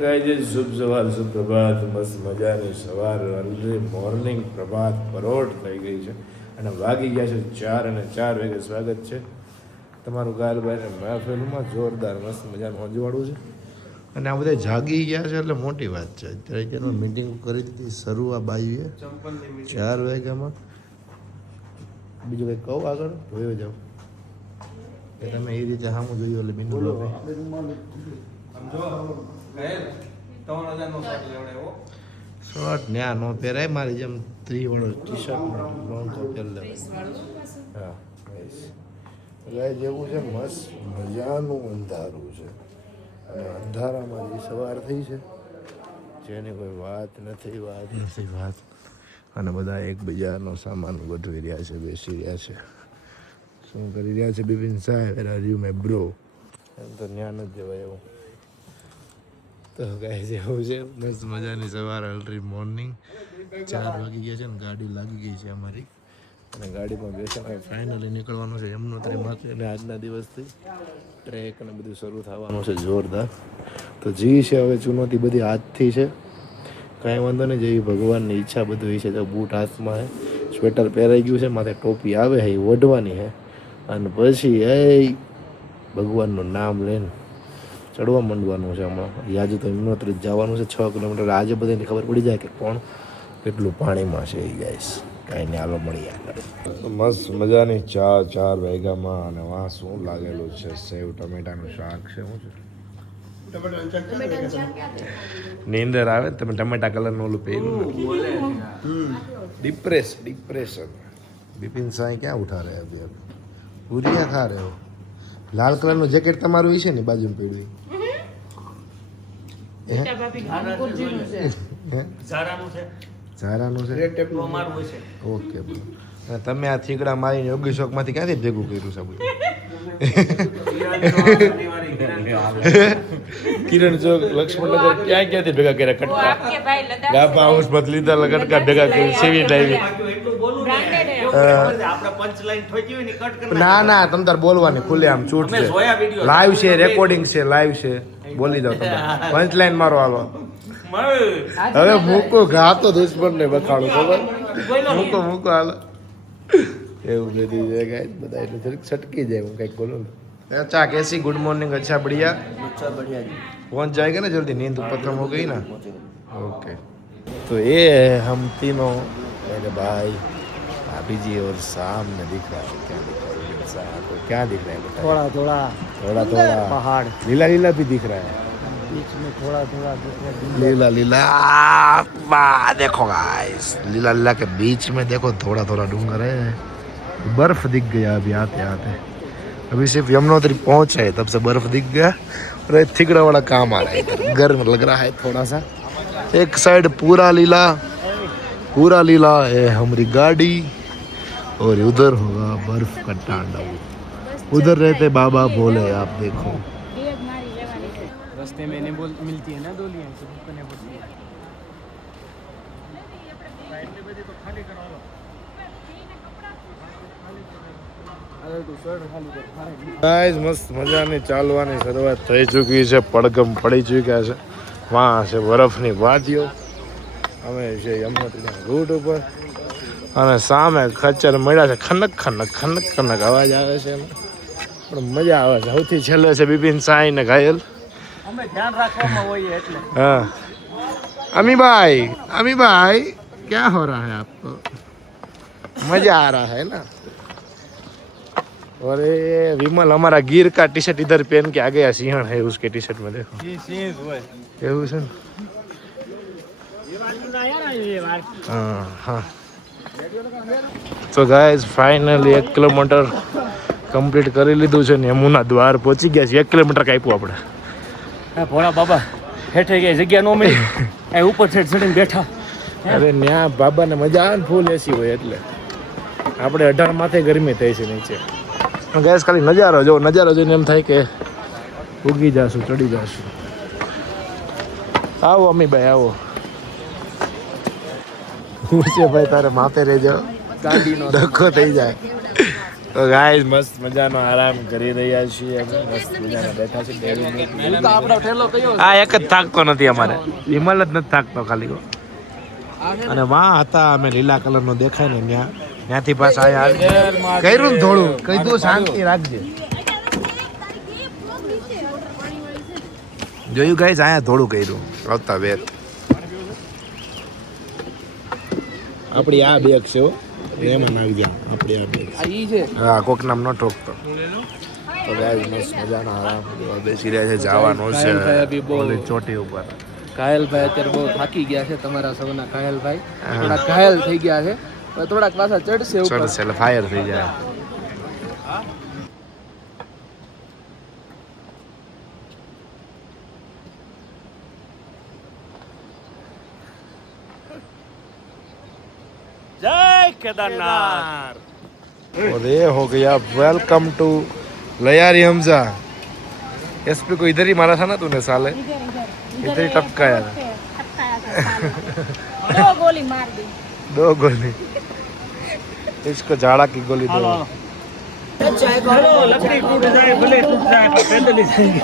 Guys, શુભ સવાર, શુભ પ્રભાત. મસ્ત મજાની સવાર, અર્લી મોર્નિંગ પ્રભાત પરોઢ થઈ ગઈ છે અને વાગી ગયા છે 4 અને 4 વાગે. સ્વાગત છે તમારું ગાલભાઈને મહેફિલમાં. જોરદાર મસ્ત મજાનું અંજવાળું છે અને આ બધા જાગી ગયા છે એટલે મોટી વાત છે. અત્યારે મિટિંગ કરી દીધી શરૂ આ બાઈએ 4 વાગ્યામાં. બીજું કંઈ કહું આગળ જોયો જાઓ કે તમે એ રીતે સામું જોયું એટલે બિંદુ શર્ટ ન્યા નો પહેરાય મારી જેમ 3 વાળો ટી શર્ટ લોન તો પહેર લે. હા ગાય જેવું છે મસ્ત મજાનું અંધારું છે અને અંધારામાં જે સવાર થઈ છે જેની કોઈ વાત નથી. અને બધા એકબીજાનો સામાન ગોઠવી રહ્યા છે, બેસી રહ્યા છે. શું કરી રહ્યા છે બિપિન સાહેબ? એરા રહ્યું મેં બ્રો એમ તો ન્યા નથી જવાય એવું. તો ગાઈસ એવું છે મસ્ત મજાની સવાર, અર્લી મોર્નિંગ. 4 વાગી ગયા છે ને ગાડી લાગી ગઈ છે અમારી અને ગાડીમાં બેસીને ફાઇનલી નીકળવાનું છે યમનોત્રીમાંથી. અને આજના દિવસથી ટ્રેક અને બધું શરૂ થવાનું છે જોરદાર. તો જી છે હવે ચુનૌતી બધી હાથથી છે, કાંઈ વાંધો નહીં. જેવી ભગવાનની ઈચ્છા બધું એ છે. તો બૂટ હાથમાં છે, સ્વેટર પહેરાઈ ગયું છે, માથે ટોપી આવે છે એ ઓઢવાની છે અને પછી ભગવાનનું નામ લઈને ચડવા માંડવાનું છે. હમણાં આજે તો યમનોત્રી જવાનું છે 6 કિલોમીટર. આજે બધાને ખબર પડી જાય કે કોણ કેટલું પાણીમાં છે એ ગાઈસ. કાંઈ નહીં, હાલો મળીએ આગળ. મસ્ત મજાની 4 વાગ્યામાં અને વાં શું લાગેલું છે? સેવ ટમેટાનું શાક છે. શું છે? નીંદર આવે તમે ટમેટા કલરનું ઓલું પહેર્યું ડિપ્રેશન. બિપિન સાંઈ ક્યાં ઉઠા રહે અભી પૂરિયા ખા રહ્યો. લાલ કલરનું જેકેટ તમારું છે ને બાજુમાં પડ્યું? ઝારાનું છે. Okay bro. અને તમે આ થીગડા મારીને યોગી શોકમાંથી ક્યાંથી ભેગું કર્યું છે બધું? કિરણ ચોક, લક્ષ્મણનગર ક્યાંથી ભેગા કર્યા? કટકા ગાભા હાઉસ મત લીધા કટકા ભેગા કરી સેવી લાવી. ના તમે તાર બોલવાની ખુલ્લે આમ છૂટ છે. લાઈવ છે, રેકોર્ડિંગ છે, લાઈવ છે. બોલી જાઓ તમે. પંચ લાઈન મારો હાલો. હવે મૂકો ઘા તો દુશ્મન ને બખાડું ખબર. મૂકો હાલો. એવું બધું છે ગાઈસ. બધા એટલે થોડીક છટકી જાય. હું કંઈક બોલું. अच्छा कैसी? Good morning. अच्छा बढ़िया जी. पहुंच जाएगा ना जल्दी? नींद खत्म हो गई ना? ओके. तो ये है हम तीनों, मेरे भाई, भाभी जी और सामने दिख रहा है क्या दिख रहा है? आपको क्या दिख रहा है? थोड़ा पहाड़ लीला भी दिख रहा है बीच में. थोड़ा लीला देखो गाइस. लीला के बीच में देखो थोड़ा डूंगर है. बर्फ दिख गया अभी आते. अभी सिर्फ यमुनोत्री पहुंचे हैं तब से बर्फ दिख गया और थिगड़ा वाला काम आ रहा है इधर. गर्म लग रहा है थोड़ा सा. एक साइड पूरा लीला है हमारी गाड़ी और उधर होगा बर्फ का तांडव. उधर रहते बाबा भोले. आप देखो रास्ते में मिलती है ना डोलियां से करने पड़ती है. ગાઈસ મસ્ત મજાની ચાલવાની શરૂઆત થઈ ચૂકી છે. પડગમ પડી ચૂક્યા છે. વાં છે બરફની વાદીઓ. અમે છે યમનોત્રીના રૂટ ઉપર અને સામે ખચ્ચર મળ્યા છે. ખનક અવાજ આવે છે એમાં પણ મજા આવે છે. સૌથી છેલ્લે છે બિપિન સાંઈ ને ઘાયલ. અમે ધ્યાન રાખવામાં હોઈએ એટલે. हाँ अमी भाई क्या हो रहा है आपको? मजा आ रहा है ना? और ये विमल हमारा गिर का टी शर्ट इधर पहन के आ गया. सिंहण है उसके टी शर्ट में देखो. ये सीन हुआ એવું છે. હા તો ગાઈઝ ફાઇનલી 1 કિલોમીટર કમ્પ્લીટ કરી લીધું છે ને યમુના દ્વાર પહોંચી ગયા છે. 1 કિલોમીટર કાપ્યું આપણે. ભોળા બાબા હેઠે ગઈ જગ્યા નો મળી. એ ઉપર ચડીને બેઠા. અરે ન્યા બાબાને મજા આવે ને ફૂલ એસી હોય એટલે. આપણે 18 માથે ગરમી થઈ છે નીચે. ગેસ ખાલી નજારો જોઈને એમ થાય કે ઉગી જાશું, ચડી જાશું. આવો અમીભાઈ આવો. હું છે ભાઈ તારે માથે રહી જાઓ, ગાડીનો ધક્કો થઈ જાય. તો ગાઈસ મસ્ત મજાનો આરામ કરી રહ્યા છીએ અમે મસ્ત મજાના બેઠા છે આ એક જ થાકતો નથી અમારે વિમલ જ નથી થાકતો ખાલી અને વાહ હતા અમે લીલા કલરનો દેખાય ને ત્યાંથી પાછા આયા કર્યું ને થોડું કહી દઉં શાંતિ રાખજે જોયું ગાઈસ આયા થોડું કર્યું આવતા વેત આપણી આ બેગ છે એમાં નાખી દે આપણી આ બેગ હા કોક નામ ન ઠોકતો તો ગાઈસ મસ્ત મજાનો આરામ બેસી રહ્યા છે જવાનો છે ઓલી ચોટી ઉપર ઘાયલભાઈ અત્યારે બહુ થાકી ગયા છે તમારા સૌના ઘાયલભાઈ થોડા ઘાયલ થઈ ગયા છે થોડાક પાછા ચડશે ઉપર ચડશે એટલે ફાયર થઈ જાય जय केदारनाथ। और ये हो गया welcome to Lyari Hamza SP को इधर ही मारा था ना तूने साले इधर ही टपकाया था दो गोली मार दी 2 गोली इसको झाड़ा की गोली दो लकड़ी टूट जाए भले टूट जाए पर पैदल ही जाएंगे।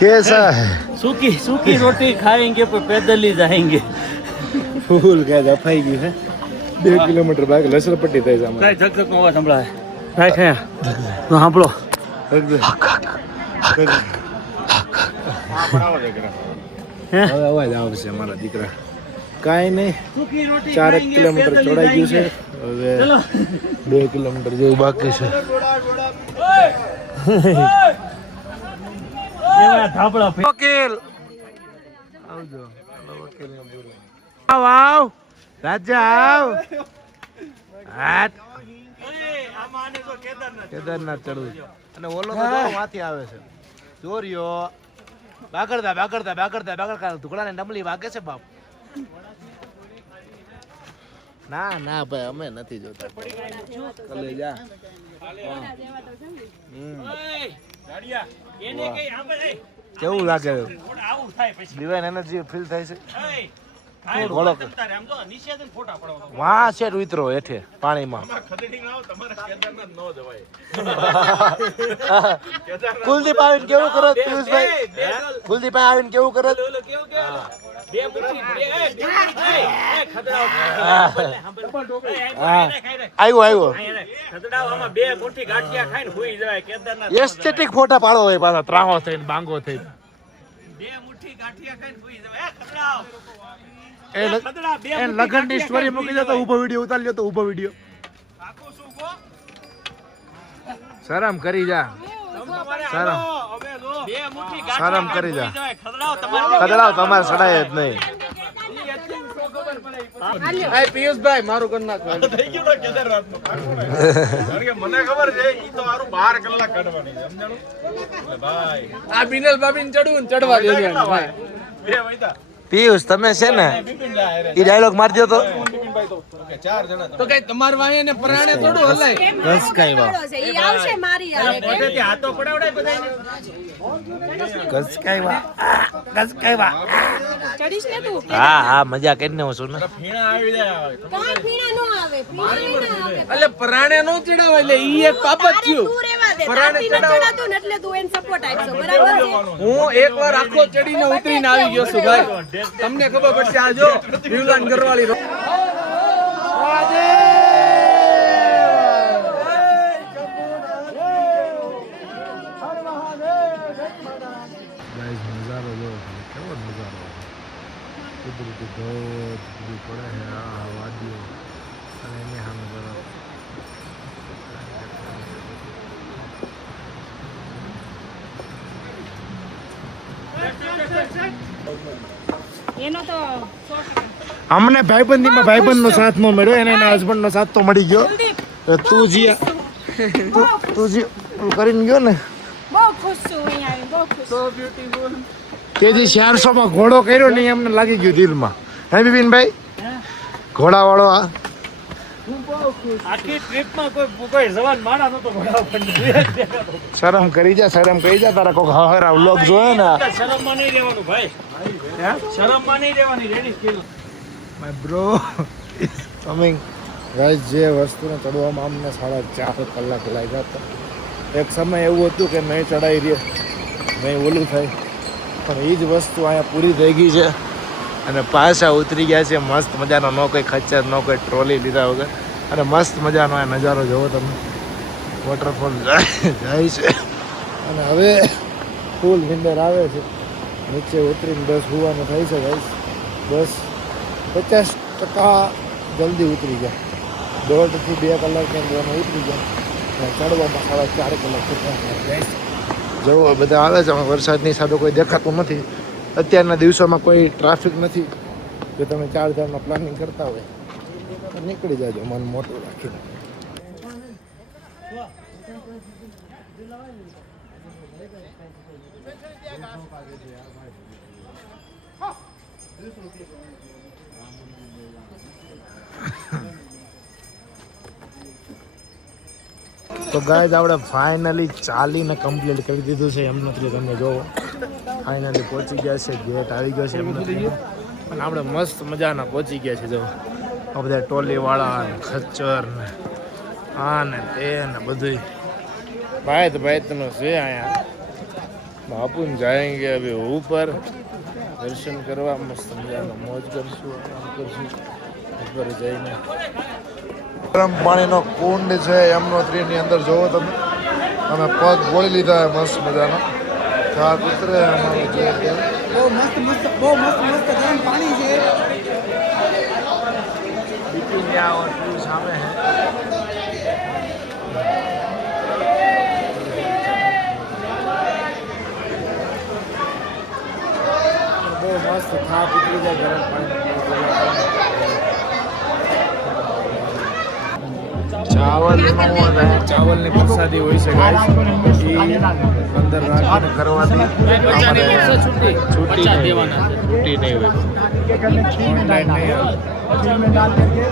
कैसा है सूखी सूखी रोटी खाएंगे पर पैदल ही जाएंगे। फूल क्या दफाई गई है 2 किलोमीटर बाग लसरपट्टी થાય છે કાઈ ઝકઝક નો અવાજ સંભળાય કાઈ ખયા નો સાંભળો હવે અવાજ આવશે મારા દીકરા કાઈ નહીં 4 કિલોમીટર ચોડાઈ ગયું છે હવે 2 કિલોમીટર જેવું બાકી છે એવા ધાબળા વકીલ આવજો વકીલ ને બોલો આવ આવ રાજા આવ હાટ કેદારનાથ ચડવું અને ઓલો તો જો માથી આવે છે ચોરીઓ બાગડતા ટુકડાને નમલી વાગે છે બાપ ના ના ભાઈ અમે નથી જોતા કલે જા કેવું લાગે ડિવાઇન એનર્જી ફીલ થાય છે વાહ છે ઉતરો હેઠે પાણીમાં કુલદીપ આવીને કેવું કરો પિયુષભાઈ કુલદીપ આવીને કેવું કરો આવ્યો એસ્થેટિક ફોટા પાડો હોય પાછા ત્રાહો થઈને બાંગો થઈને લગન ની સ્ટોરી મૂકી દો તો ઊભો વિડીયો ઉતારી લ્યો તો ઊભો વિડીયો શરમ કરી જા શરમ કરી જા ખદડાવ તમારે સડાય જ નહીં પિયુષભાઈ મારું કરી નાખો થઈ ગયું કેદારનાથ નું કારણ કે મને ખબર છે ઈ તો હારું 12 કલાક કાઢવાની છે સમજાણું એટલે ભાઈ આ બિનલ બાબીને ચડવું ને ચડવા દેજો ભાઈ બે વૈદા પિયુષ તમે છે ને ઈ ડાયલોગ મારજો તો બિપિનભાઈ તો કે 4 જણા તો કઈ તમાર વાય ને પ્રાણે થોડું હલાય બસ કઈ વાત ઈ આવશે મારી યારે મોઢેથી હાથો પડાવડાય બધાયને કસ કઈ વાત ચડીશ ને તું હા હા મજા કરીને હું છું ને ફીણા આવી જાય કાઈ ફીણા નો આવે ફીણા ના આવે એટલે પ્રાણે નો ચડાવાય એટલે ઈ એક પાપ જ થયું તું રેવા દે તારથી ન ચડાતું ને એટલે તું એને સપોર્ટ આપશો બરાબર છે હું એકવાર આખો ચડીને ઉતરીને આવી ગયો છું ભાઈ તમને ખબર પડશે આ જો વિવલાન ગરવાળી નજારો જો કેવો નજારો કુદરતી ધોધ પડે છે આ વાદીઓ અને એની સામે બરફ એનો તો 100% અમને ભાઈબંધીમાં ભાઈબંધનો સાથ ન મળ્યો એને એના હસબન્ડનો સાથ તો મળી ગયો તું કરીને ગયો ને બહુ ખુશ છું અહીંયા આવીને બહુ ખુશ સો બ્યુટીફુલ કે જે 400 માં ઘોડો કર્યો ને અમને લાગી ગયું દિલમાં હે બિપિનભાઈ ઘોડાવાળો આ આખી ટ્રીપમાં કોઈ જવાન માણા નતો ઘોડા ઉપર શરમ કરી જા તારા કોક હરા વ્લોગ જોયો ને શરમમાં નહીં રહેવાનું ભાઈ શરમમાં નહીં રહેવાની ready skill my bro is coming guys જે વસ્તુને ચડવામાં અમને 4.5 કલાક લાગ્યા હતા. એક સમય એવું હતું કે નહીં ચડાઈ રહે નહીં ઓલું થાય, પણ એ જ વસ્તુ અહીંયા પૂરી થઈ ગઈ છે અને પાછા ઉતરી ગયા છે. મસ્ત મજાનો ન કોઈ ખચ્ચર ન કોઈ ટ્રોલી લીધા વગર અને મસ્ત મજાનો આ નજારો જોવો તમે. વોટરફોલ જાય છે અને હવે ફૂલ નીંદર આવે છે. નીચે ઉતરીને બસ હોવાનું થાય છે ગાઈસ. બસ 50% જલ્દી ઉતરી ગયા. 1.5 થી 2 કલાકની અંદરમાં ઉતરી ગયા. ચડવામાં 4.5 કલાક થયા. જવો બધા આવે છે. વરસાદની સાથે કોઈ દેખાતું નથી. અત્યારના દિવસોમાં કોઈ ટ્રાફિક નથી. જો તમે 4 ધામના પ્લાનિંગ કરતા હોય તો નીકળી જાજો મન મોટું રાખીને. તો ગાઈઝ આપણે ફાઇનલી ચાલીને કમ્પ્લીટ કરી દીધું છે યમનોત્રી. તમે જોવો ફાઇનલી પહોંચી ગયા છે. ગેટ આવી ગયો છે યમનોત્રીનો અને આપણે મસ્ત મજાના પહોંચી ગયા છે. જો આ બધા ટોલીવાળા ને ખચ્ચર ને આ ને તે ને બધું ભાઈ તો છે અહીંયા. બાપુને જાયંગે હવે ઉપર દર્શન કરવા. મસ્ત મજાનો મોજ કરશું, આરામ કરશું ઉપર જઈને. ગરમ પાણીનો કુંડ છે યમનોત્રીની અંદર. જોવો તમે અમે પગ બોળી લીધા મસ્ત મજાનો. થાક ઉતરે અમારો જોઈએ. બહુ મસ્ત ગરમ પાણી છે. बिकिनिया और व्यू सामने है. બહુ મસ્ત થાક ઉતરી જાય ગરમ પાણી. ચાવલની પ્રસાદી હોય છે ગાઈસ. અંદર રાખીને કરવાથી છૂટી નહીં હોય. ઓનલાઈન નહીં આવે. में डाल करके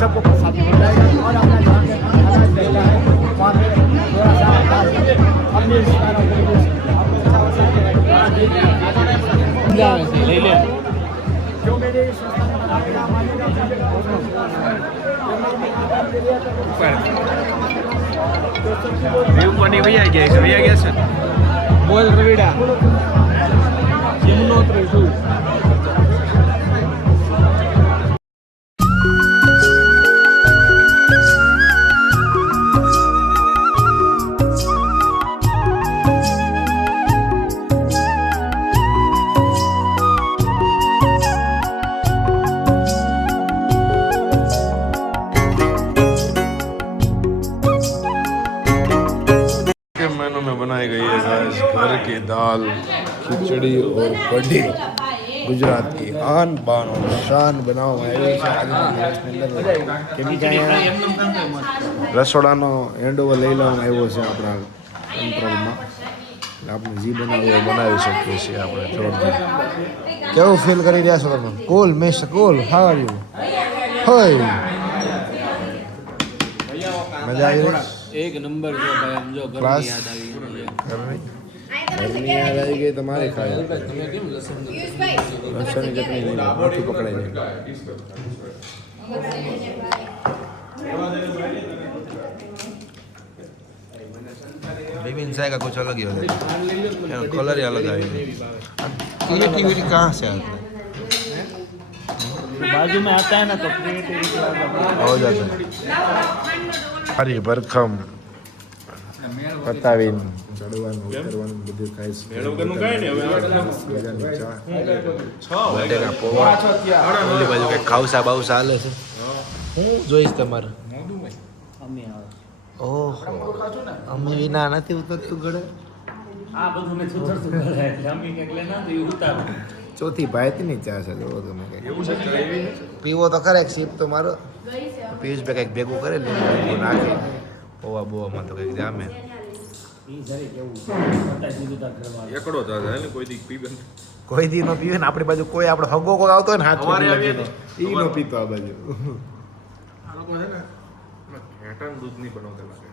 सबको प्रसाद मिलेगा और अपना ध्यान देना है थोड़ा सा डाल के अपने લઈ લે जो मेरे संस्था में बनाएगा मानेगा દેવકોની વૈયા ગયા છે. બોલ રવિડા યમનોત્રી શું मेनू में बनाई गई है गाइस घर की दाल खिचड़ी और कढ़ी. गुजरात की आन बान और शान બનાવવામાં આવી છે. કેમ કે અહીંયા રસોડાનો હેન્ડઓવર લઈ લેવામાં આવ્યો છે આપણા કંટ્રોલમાં. આપણે જે બનાવવું બનાવી શકીએ છીએ આપણે જોરદાર. કેવું ફીલ કરી રહ્યા છો તમે? Cool mister cool how are you? હોય મજા આવી રહી? એક નંબર છે ભાઈ. આમ જો ક્લાસ ગરમી યાદ આવી ઘરની યાદ આવી ગઈ તમારી ખાય. લસણની ચટણી નહીં મોટી પકડાઈ નહીં. विभिन्न चाय का कुछ अलग ही होता है. कलर ही अलग आएगा. क्रिएटिविटी कहाँ से आता है? बाजू में आता है ना तो क्रिएटिविटी हो जाता है. हरी भरखम પતાવીને ચડવાનું ઉતરવાનું બધું ખાય છે. વગરનું કાંઈ નહીં. બટેકા પૌવા ઓલી બાજુ કંઈક ખાવસા બાવસા હાલે છે. હું જોઈશ તમારે. ઓહો અમે વિના નથી ઉતરતું ગળે. આ બધું મેં સુધરતું કરે જમીન એટલે ના તો એ ઉતાર ચોથી ભાઈની ચા છે. જોવો તમે કંઈક પીવો તો ખરે. સીપ તો મારો પિયુષભાઈ કંઈક ભેગું કરે લીંબુ નાખે પૌવા બોવામાં તો કંઈક જામે. એકડો જ આવે ને કોઈ દી પીવે ને. કોઈ દી ન પીવે ને. આપણી બાજુ કોઈ આપણો હગો કોઈ આવતો હોય ને હાથ અમારે આવીએ ને. ઈ ન પીતો આ બાજુ. આ લોકો છે ને ઘેટાનું દૂધ નહીં બનાવતા લાગે.